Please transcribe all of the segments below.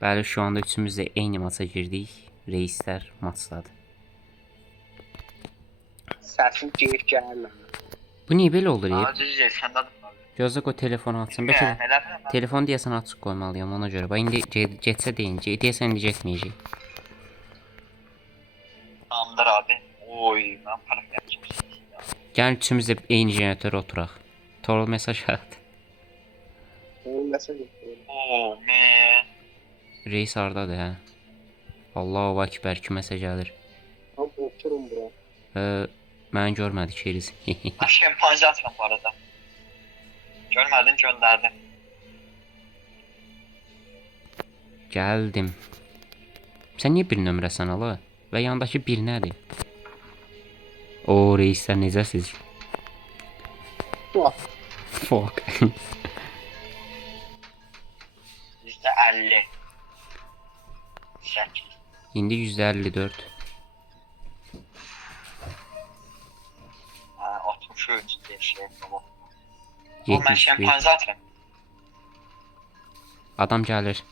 Bəli, şu anda üçümüz də eyni maça girdik. Reislər maçdadır. Səsim geyik gəlir mənə. Bu niyə belə olur? Aciz səndən Gözlə qoy telefonu açsın. nə Bəlkə elədim? telefon deyəsən açıq qoymalıyam ona görə. Bax indi getsə deyincə, deyəsən indi getməyəcək. Tamamdır abi. Oy, mən para verəcəm. Gəl üçümüz də eyni jeneratörə oturaq. Torol mesaj at. Onun məsəl yoxdur. Oo, man. Reis hardadır hə? Allahu Ekber kiməsə gəlir. Tam oturun bura. Mən görmədi ki Reis. Ben şempanze atıyorum bu arada. Görmedin gönderdim. Gəldim. Sən niyə bir nömrəsən ala? Və yandakı bir nədir? O reislər necəsiz? Bak. Fuck. Bizde 50. 8. İndi %54. Ha, 63 diye şey yapalım. Oğlum ben 71. şempanze atıyorum. Adam gəlir.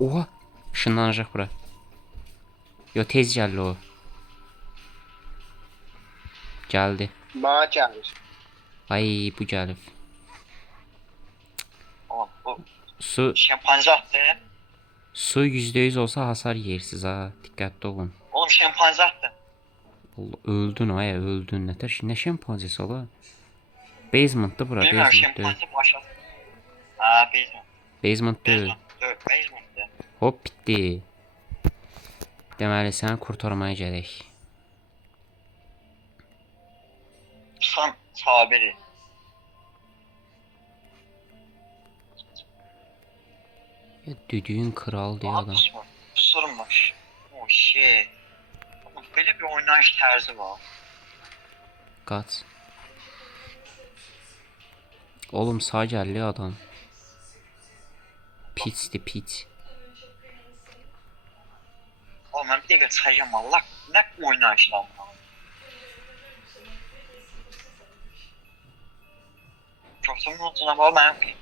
Oha! Işınlanacaq bura. Yo tez gəldi o. Gəldi. Bana gəlir. Ay bu gəlib. Oğlum bu Su şempanze attı. %100 olsa hasar yersiz ha. Diqqətli olun. Oğlum şempanze attı. Allah, öldün ay öldün. Nə şempanzesi ola? Basement'da bura. Bilmiyorum Basement. şempanze başladı. Ha basement. Basement deyil. Basement. Hop bitdi. Deməli səni kurtarmaya gərək. Son sabiri. Ya, düdüyün kral deyə adam. Pusurmuş. Oh shit. Oğlum, böyle bir oynayış tarzı var. Qaç. Oğlum sağ gəlli adam. Piçdi piç. Oğlum ben bir dakika sayacağım Allah. Ne oynayış lan bu? Çoxsun ucuna bak ben yapayım.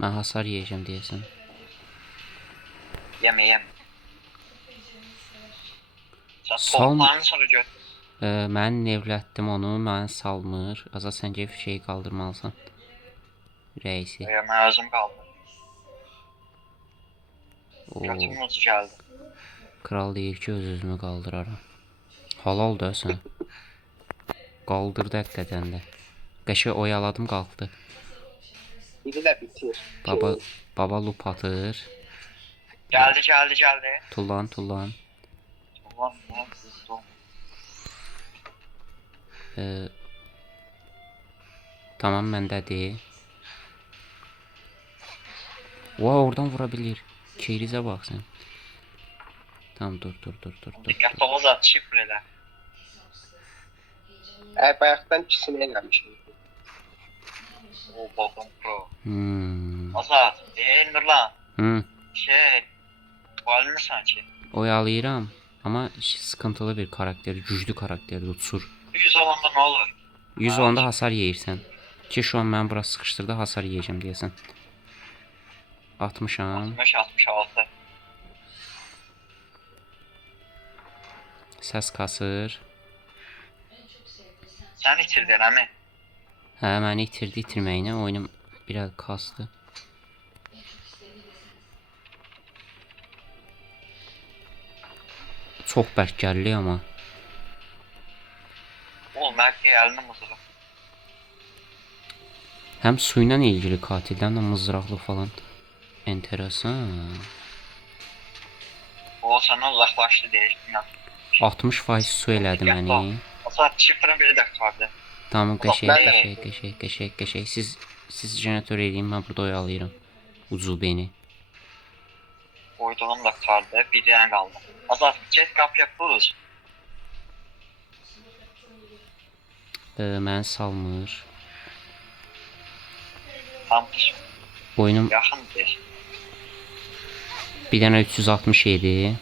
Mən hasar yeyəcəm deyəsən. Yeme. Sen Son- toplarını sonra gör. Mən nevlətdim onu, mən salmır. Aza sən gəlib şey qaldırmalısan. Reisi. Ya ben ağzım kaldı. O Götümün ucu geldi. kral deyir ki, öz-özümü qaldıraram. Halal da sən. Qaldırdı həqiqətən də. Qəşə oyaladım qalxdı. Biri də bitir. Baba lup atır. Geldi. Tullan. Ulan ne buldum. Tamam məndədir. Oradan vura bilir. Keyrizə bax sən. Tamam dur. Dikkatli ol zaten şifreler. Bayaqdan ikisini eləmişim. O babam pro. Hmm. Azat. İndir lan. Hı. Valini sanki. Oyalayıram. Ama sıkıntılı bir karakter, güçlü karakter uçur. 100 olanda ne olur? 100 olanda hasar yeyirsən. Ki şu an mən bura sıkışdırdı, hasar yeyəcəm deyəsən. 60'am. 65-66. Səs kasır. Sen itirdin əmi. Hə, məni itirməyinə oyunum biraz kastı. Çox bərk gəldi amma. Oğlum belki elini mızırı. Həm su ilə ilgili katildən də mızraqlı falan. Enteresan. O sana uzaklaştı değiştim ya. 60% su elədi məni. Azat şifrenin biri de tutardı. Tamam, Ben qəşəng. Siz jeneratör eləyin, mən burada oyalayıram. Ucu beni. Koyduğum da tutardı. Bir tane kaldı. Azat get kapıya kuruz. Məni salmır. Tam pişim. Oyunum Yakın değil. bir dənə 367.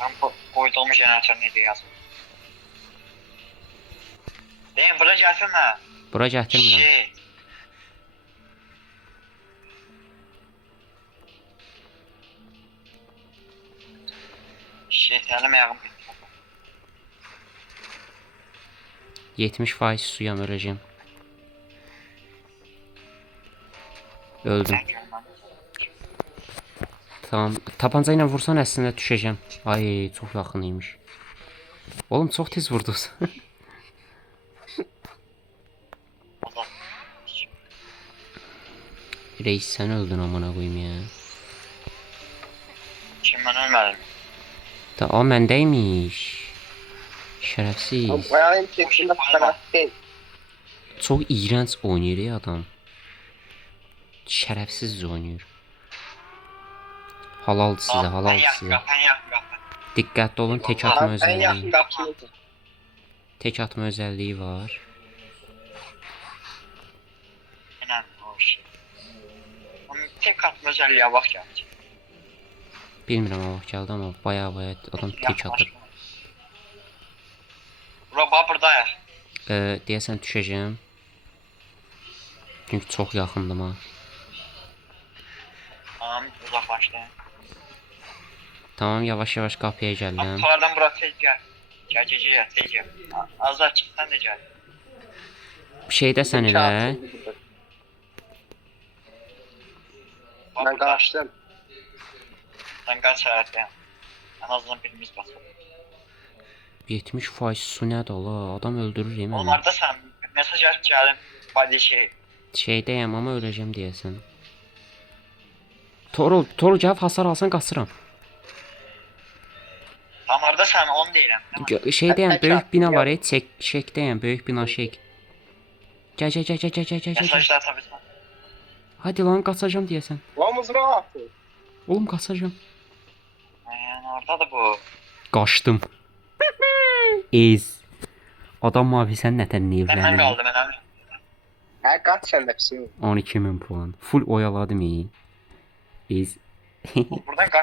Ben koyduğum jeneratör neydi yazım. Değil mi? Buraya gelsene. Bura gətirmirəm. Shit. Şeytanım ayağım bitti. 70% suyam, öləcəm. Öldüm. Ben görmem. Tamam. Tapanca ilə vursan əslində düşəcəm. Ay, çox yaxın imiş. Oğlum çox tez vurdunuz. Allah. Reis sən öldün amına qoyum ya. Kim ben ölmedim. Da o məndəymiş. Şərəfsiz. Ayağın çektiğinde fotoğraf değil. Çox iyrənc oynayır ya adam. Şərəfsiz oynayır. Halaldır sizə, halaldır sizə. Ben yakın. Diqqətli olun, tek atma Ben yakın özəlliyi. kapsaydı. Tek atma özəlliyi var. İnan o şey. Onun tek atma özelliğe bak ya. Bilmirəm o vaxt gəldi amma baya adam tek atır. Bura burada ya. Deyəsən düşəcəm. Çünki çox yaxındım ha. Tamam uzaklaştı. Tamam, yavaş-yavaş qapıya gəldim. Kapılardan bura tez gel. Gel tez gel. Azar çık sen de gel. Bir şey də sən elə. Bak Ben burada. karşıladım. Sen kaç hayatıyım. En azından birimiz basın. 70% su nədir ola? Adam öldürür ya məni. Onlarda sen mesaj at gelin. Body şey. Şeydəyəm amma öləcəm deyəsən. Torul gəlib hasar alsan qaçıram. Damarda sen 10 değilim. Değil mi? Şeydəyəm, böyük bina var, şekdəyəm, böyük bina şek. Gəl. Mesajlar tabii sen. Hadi lan qaçacam deyəsən. Vamos rahat. Oğlum qaçacam. Yani orada da bu. Qaçdım. Ez. Adam mavi sən nətən Hemen evlənir? kaldım önemli. Her kaç sen de bir şey. 12.000 puan. Full oyaladım iyi. Ez. Buradan kaç